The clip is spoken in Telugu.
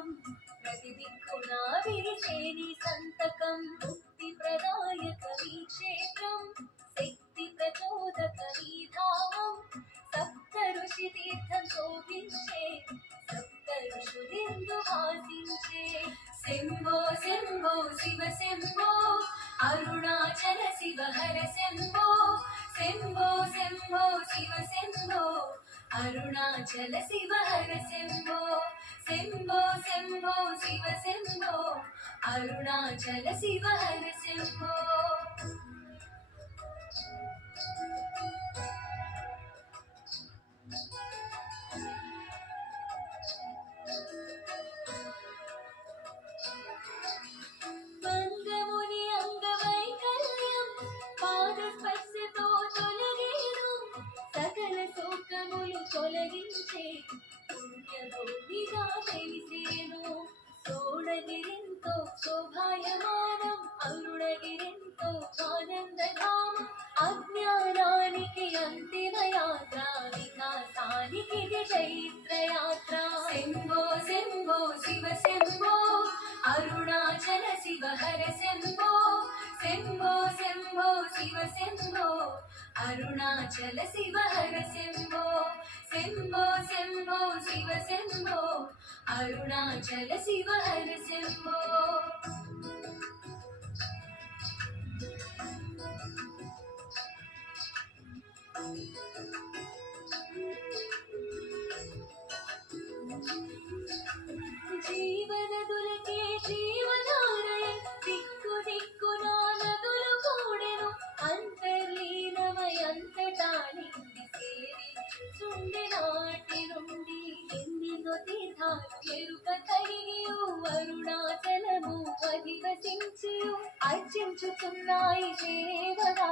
తాండవం ప్రతి దిక్కునా విరిచేని సంతకం ముక్తి ప్రదాయక నీ క్షేత్రం శక్తి ప్రచోదక నీ ధామం సప్త ఋషి తీర్థం శోభించే సప్త ఋషులిందు వాసించే శంభో శంభో శివ శంభో అరుణాచల శివ హర శంభో శంభో శంభో శివ శంభో అరుణాచల శివ హర శంభో శంభో శంభో శివ శంభో అరుణాచల శివ హర శంభో బంధముని అంగవైకల్యం పాదస్పర్శతో తొలగేను సకల శోకములు తొలగించే పుణ్యభూమిగా తెలిసేను సోడగిరింతో శోభాయమానం అరుణగిరింతో ఆనందధామం అజ్ఞానానికి అంతిమ యాత్ర వికాసానికి చైత్రయాత్ర శంభో శంభో శివ శంభో అరుణాచల శివ హర శంభో శంభో శంభో శివ శంభో అరుణాచల శివ హర శంభో శంభో శంభో శివ శంభో అరుణాచల శివ హర శంభో జీవనదులకే జీవనారయ దిక్కు దిక్కునా నదులు కూడెను అంతర్లీనమయంతటా నిండి సేవించుచుండె నాటి నుండి ఎన్నెన్నో తీర్థాలు ఎరుక కలిగియు అరుణాచలము అధివసించియు అర్చించుతున్నాయి దేవరా